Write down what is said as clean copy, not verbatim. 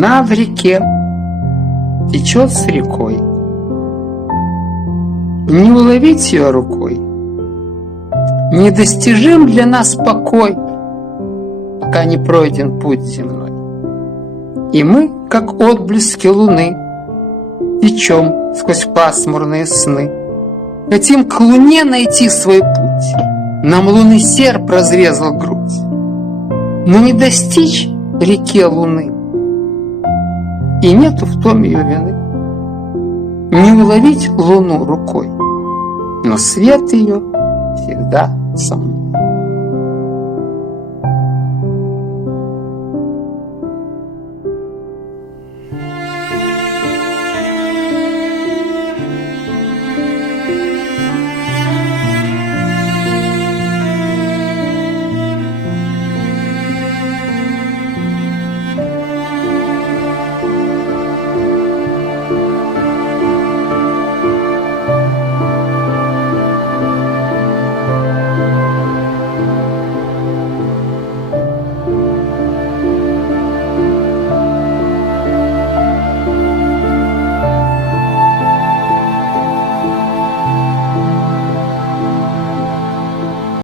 Луна в реке течет с рекой. Не уловить ее рукой, недостижим для нас покой, пока не пройден путь земной. И мы, как отблески луны, течем сквозь пасмурные сны. Хотим к луне найти свой путь. Нам лунный серп разрезал грудь. Но не достичь реке луны, и нету в том ее вины. Не уловить луну рукой, но свет ее всегда со мной.